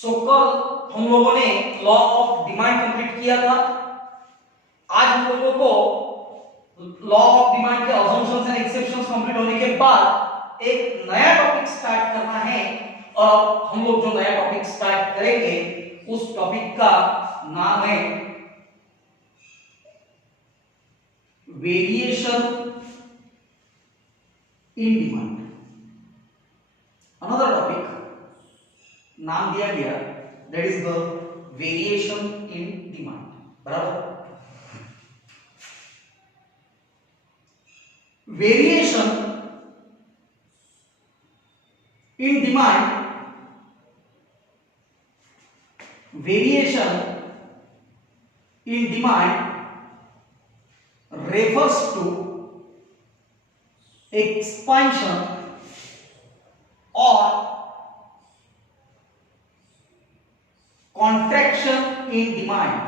सो कल हम लोगों ने लॉ ऑफ डिमांड कंप्लीट किया था। आज हम लोगों को लॉ ऑफ डिमांड के अजम्पशंस एंड एक्सेप्शंस कंप्लीट होने के बाद एक नया टॉपिक स्टार्ट करना है। और हम लोग जो नया टॉपिक स्टार्ट करेंगे उस टॉपिक का नाम है variation in demand. Another topic नाम दिया गया that is the variation in demand. बराबर। Variation in demand, variation in demand refers to expansion or contraction in demand.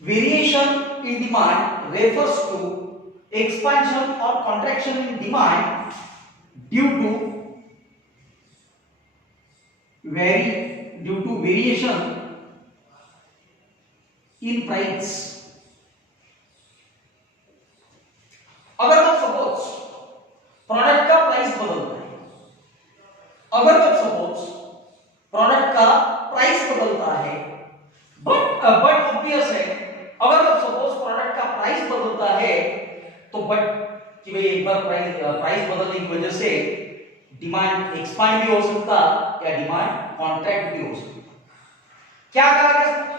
Variation in demand refers to expansion or contraction in demand due to variation in price. अगर आप suppose product का प्राइस बदलता है, अगर आप suppose product का प्राइस बदलता है, बट ऑब्वियस है अगर आप सपोज प्रोडक्ट का प्राइस बदलता है तो बट कि भाई एक बार प्राइस बदलने की वजह से डिमांड एक्सपांड भी हो सकता या डिमांड कॉन्ट्रैक्ट भी हो सकता। क्या कहा जा सकता?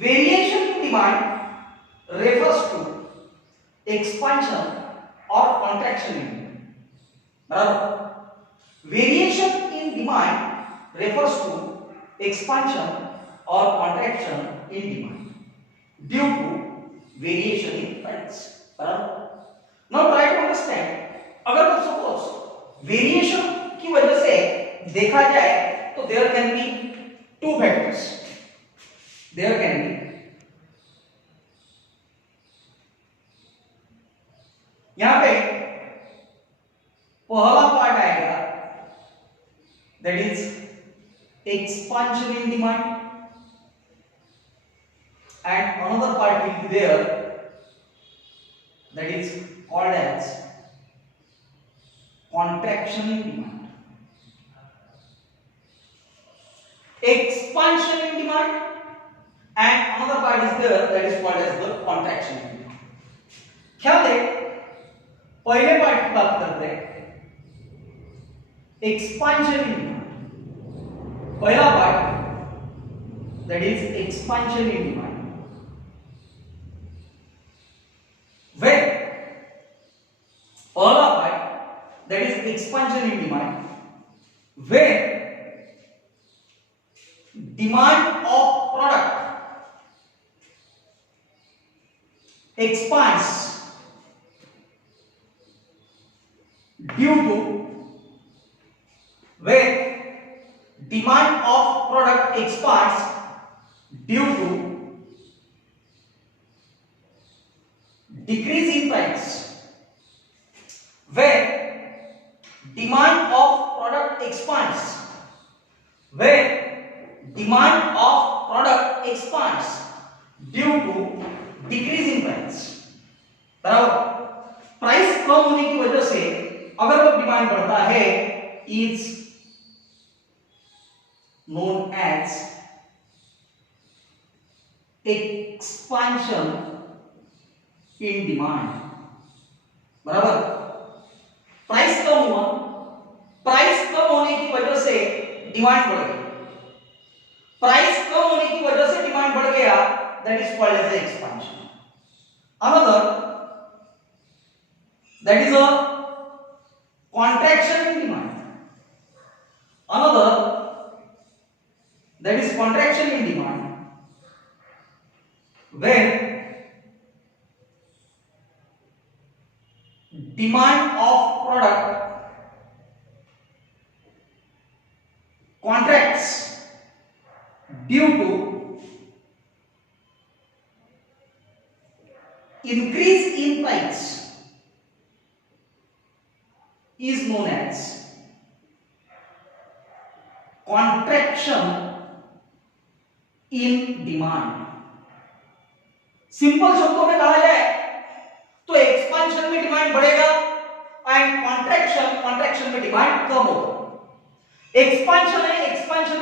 Variation in demand refers to expansion or contraction in demand. बराबर। Variation in demand refers to expansion or contraction in demand due to variation in price. बराबर। Now try to understand. अगर तो suppose variation की वजह से देखा जाए तो there can be two factors. There can be यहां पे पहला पार्ट आएगा that is expansion in demand and another part will be there that is called as contraction in demand. Expansion in demand and another part is there that is called as the contraction in demand. ख्याल है पहले पार्ट की बात करते हैं expansion in demand. पहला part that is expansion in demand. when पहला part that is expansion in demand when demand of product expands due to when demand of product expands due to decrease in price. When demand of product expands, when demand of product expands due to decrease in price. बराबर। Price कम होने की वजह से अगर वो demand बढ़ता है is known as expansion in demand. बराबर। प्राइस कम हुआ, प्राइस कम होने की वजह से डिमांड बढ़ गई, प्राइस कम होने की वजह से डिमांड बढ़ गया that is called as expansion. Another that is a contraction in demand. Another that is contraction in demand when demand of product contracts due to increase in price is known as contraction in demand. Simple शब्दों में कहा जाए तो एक्सपांशन में डिमांड बढ़ेगा and contraction में demand कम होगा। एक्सपांशन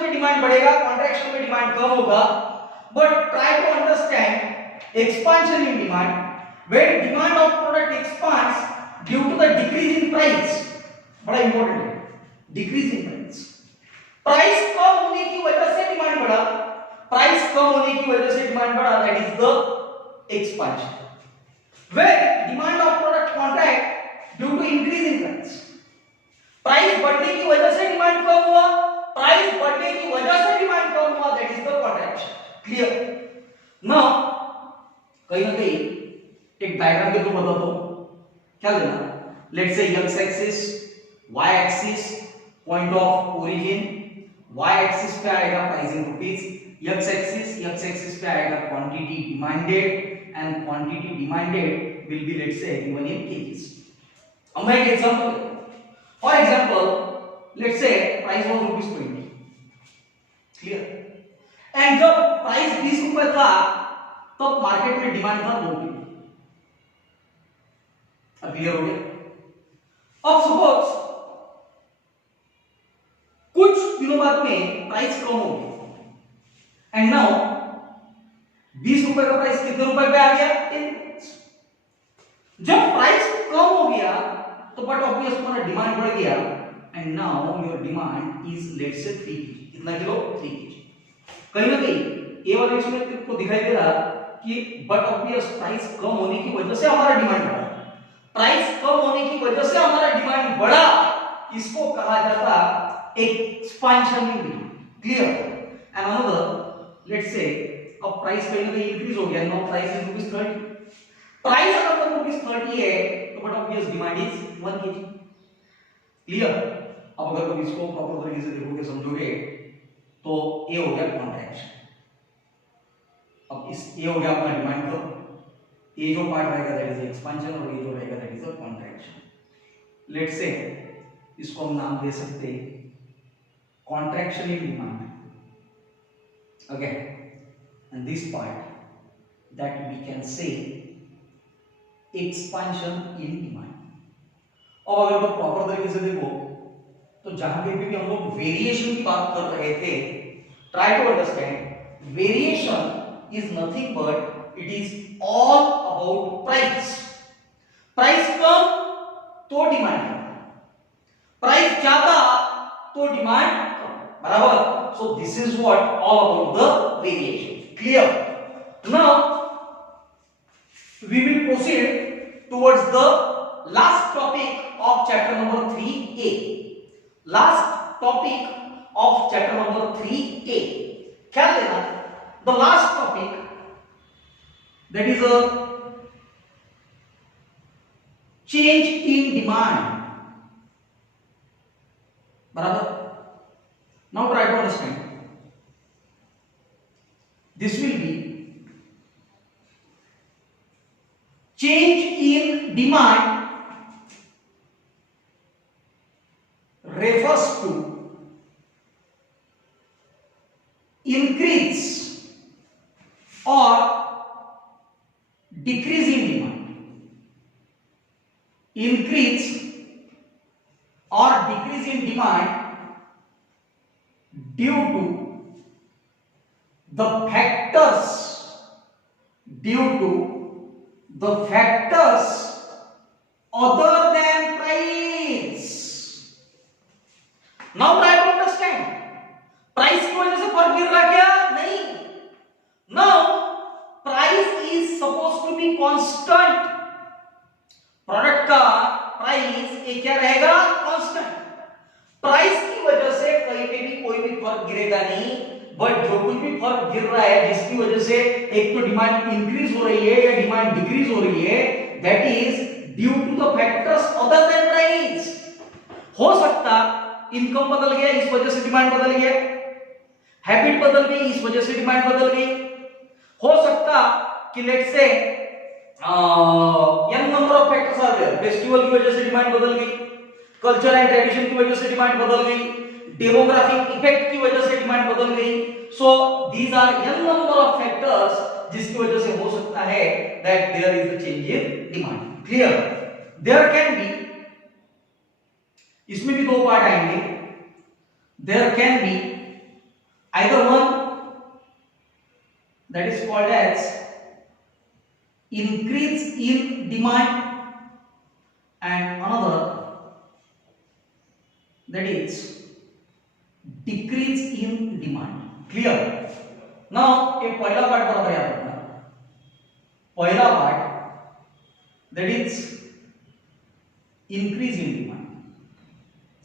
में डिमांड बढ़ेगा, कॉन्ट्रैक्शन में डिमांड कम होगा। But try to understand expansion in demand when demand of product expands due to the decrease in price। बड़ा इंपॉर्टेंट है, डिक्रीज इन प्राइस। प्राइस कम होने की वजह से डिमांड बढ़ा, प्राइस कम होने की वजह से डिमांड बढ़ा, that is the expansion. when demand of product contract due to increase in price, price बढ़ने की वजह से डिमांड कम हुआ, प्राइस बढ़ने की वजह से डिमांड कम हुआ, that is the contraction. Clear? Now कहीं ना कहीं एक डायग्राम के थ्रू बताता हूं, क्या लेना, let's say x axis, Y axis point of origin, y axis पे आएगा price in rupees, x axis पे आएगा quantity demanded and quantity demanded will be let's say given in kgs. अब मैं एक example, for example let's say price was ₹20, clear, and जब price 20 रुपए था तब मार्केट में डिमांड था 2 की। क्लियर हो गया? अब सपोज कुछ दिनों बाद में प्राइस कम हो गया एंड नाउ 20 रुपए का प्राइस कितने रुपए पे आ गया? 10। जब प्राइस कम हो गया तो बट ऑब्वियस तुम्हारा डिमांड बढ़ गया and now your demand is let's say 3 kg। कितना किलो? 3 kg। कहीं ना कहीं ये वाले इसमें तुमको दिखाई दे रहा कि बट ऑब्वियस प्राइस कम होने की वजह से हमारा डिमांड बढ़ा, प्राइस कम होने की वजह से हमारा डिमांड बढ़ा, इसको कहा जाता expansion in demand. Clear? And another let's say अब प्राइस कहीं ना कहीं इंक्रीज हो गया, नाउ प्राइस इज ₹30। प्राइस अगर ₹30 है तो but obvious demand is 1 kg। Clear? अब अगर तुम इसको प्रॉपर तरीके से देखोगे, समझोगे तो ये हो गया कॉन्ट्रैक्शन। अब इस ये हो गया अपना डिमांड का, ये जो पार्ट रहेगा दैट इज एक्सपांशन और ये जो रहेगा that is a contraction. Let's say इसको हम नाम दे सकते हैं contraction in demand, okay, and this part that we can say expansion in demand. और अगर तो प्रॉपर तरीके से देखो तो जहां पे भी हम लोग वेरिएशन की बात कर रहे थे, try to understand variation is nothing but it is all about price. Price कम तो डिमांड कम, प्राइस ज्यादा तो डिमांड कम, बराबर? So this is what all about the variation. Clear? Now we will proceed towards the last topic of chapter number 3a. Last topic of chapter number 3a. क्या लेना? The last topic that is a change in demand. बराबर? Now try to understand. This will be change in demand refers to increase or decrease in demand. Increase or decrease in demand due to the factors other than price. Now try to understand. Price की वजह से फर्क गिर रहा क्या? नहीं। Now price is supposed to be constant. Product का प्राइस ये क्या रहेगा? कांस्टेंट। प्राइस की वजह से कहीं पे भी कोई भी फर्क गिरेगा नहीं, बट जो कुछ भी फर्क गिर रहा है जिसकी वजह से एक तो डिमांड इंक्रीज हो रही है या डिमांड डिक्रीज हो रही है, that is due to the factors other than price. हो सकता इनकम बदल गया, इस वजह से डिमांड बदल गया, हैबिट बदल गई, इस वजह से डिमांड बदल गई। हो सकता कि let's say n number of factors आ गए, फेस्टिवल की वजह से डिमांड बदल गई, कल्चर एंड ट्रेडिशन की वजह से डिमांड बदल गई, डेमोग्राफिक इफेक्ट की वजह से डिमांड बदल गई। So these are n number of factors जिसकी वजह से हो सकता है that there is a change in demand. Clear? There can be, इसमें भी दो पार्ट आएंगे। There can be either one that is called as increase in demand and another that is decrease in demand. Clear? Now ये पहला पार्ट बराबर याद रखना। पहला part that is increase in demand.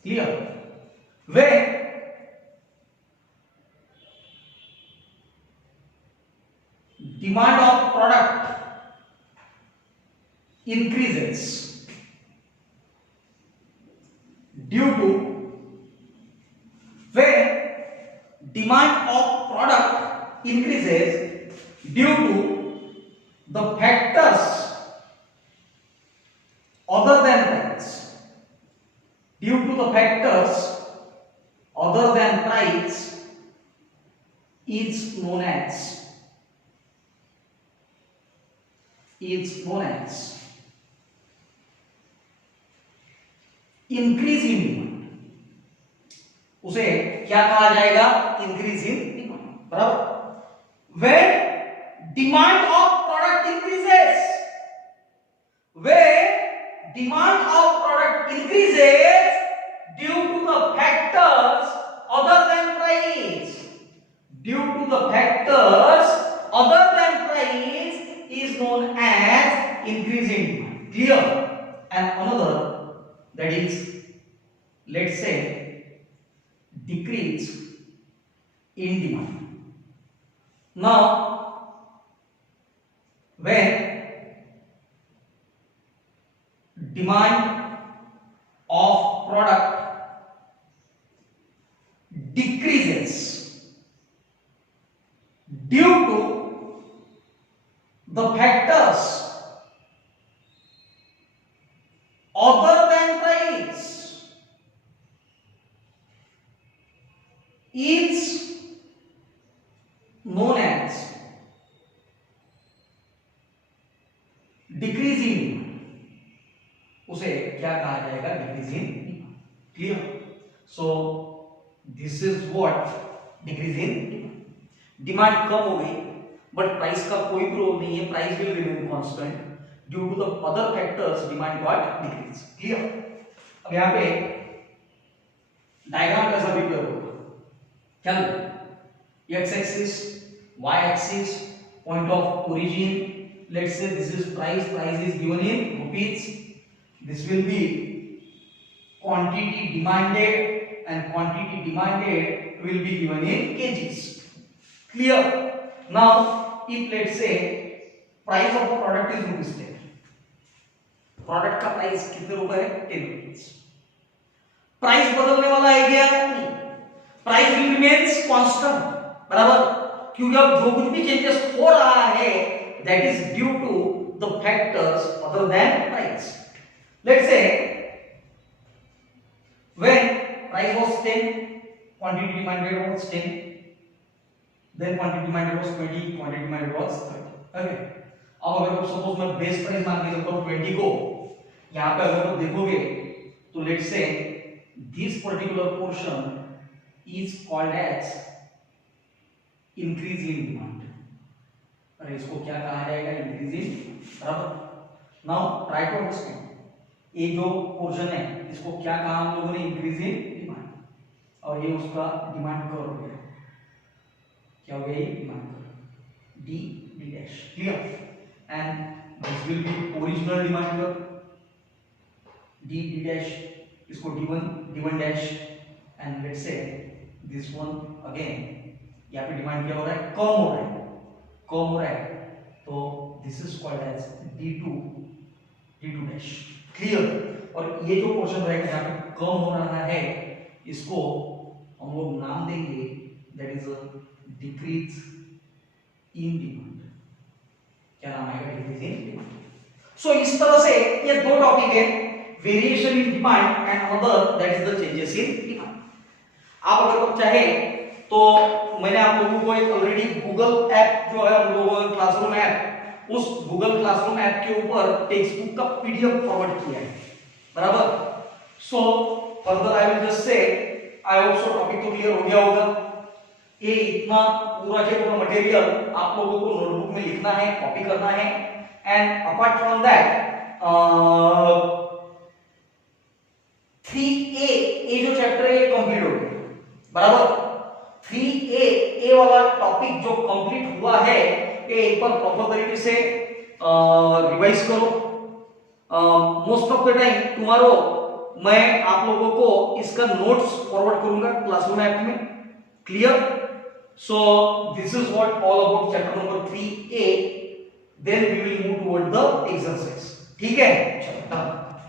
Clear? When demand of product increases due to, when demand of product increases due to the factors other than price, due to the factors other than price is known as increase in demand. उसे क्या कहा जाएगा? Increase in demand. बराबर? When demand of product increases, when demand of product increases due to the factors other than price, due to the factors other than price is known as increase in demand. Clear? And another that is, let's say, decrease in demand. Now when demand of product decreases due to the factors other than price is known as decreasing demand. उसे क्या कहा जाएगा? decreasing demand. Clear? So this is what decreasing demand. Demand कम हो गई but price का कोई role नहीं है, price will remain constant due to the other factors, demand got decrease. Clear? अब यहां पे डायग्राम कैसा प्रिपेयर होगा? क्या X axis, Y axis, point of origin, let's say this is price, price is given in rupees, this will be quantity demanded and quantity demanded will be given in kgs. Clear? Now if let's say price of a product is rupees 10, प्रोडक्ट का प्राइस कितने रुपए है? 10 rupees. Price बदलने वाला है क्या? नहीं, price will remains constant. बराबर? क्योंकि अब जो कुछ भी चेंजेस हो रहा है that is due to the factors other than price. Let's say when price was 10, quantity demanded was 10, then quantity demanded was 20, quantity demanded was 30. Okay? अब अगर सपोज मैं बेस प्राइस मान के चलता हूं 20 को, यहां पे अगर आप देखोगे तो let's say this particular portion is called as increase in demand. अरे इसको क्या कहा जाएगा? Increase in. बराबर? नाउ ट्राई टू अंडरस्टैंड, ये जो पोर्शन है इसको क्या कहा हम लोगों ने? Increase in demand. और ये उसका डिमांड कर्व हो गया। क्या हो गया? Demand D D dash. Clear? And this will B original demand curve D D dash, इसको d1 dash, and let's say this one again, यहाँ पे डिमांड क्या हो रहा है? कम हो रहा है, कम हो रहा है, तो this is called as d2 dash. Clear? और ये जो पोर्शन रहेगा यहाँ पे कम हो रहा है, इसको हम लोग नाम देंगे that is decrease in demand. क्या नाम आएगा? Decrease in demand. सो इस तरह से ये दो टॉपिक है, variation in demand and other that is the changes in demand. आप अगर चाहे तो मैंने आप लोगों को एक ऑलरेडी गूगल ऐप जो है हम लोगों का क्लासरूम ऐप, उस गूगल क्लासरूम ऐप के ऊपर टेक्स्ट बुक का पीडीएफ फॉरवर्ड किया है, बराबर। So further I will just say I hope so topic तो क्लियर हो गया होगा। ये इतना पूरा के पूरा मटेरियल आप लोगों को नोटबुक में लिखना है, कॉपी करना है, and apart from that 3A ये जो चैप्टर है ये कंप्लीट हो गया, बराबर। 3A ए वाला टॉपिक जो कंप्लीट हुआ है ये एक बार प्रॉपर तरीके से रिवाइज करो। Most of the time tomorrow मैं आप लोगों को इसका नोट्स फॉरवर्ड करूंगा क्लासरूम ऐप में, clear. So this is what all about chapter number 3A, then we will move toward the exercise, ठीक है। चलो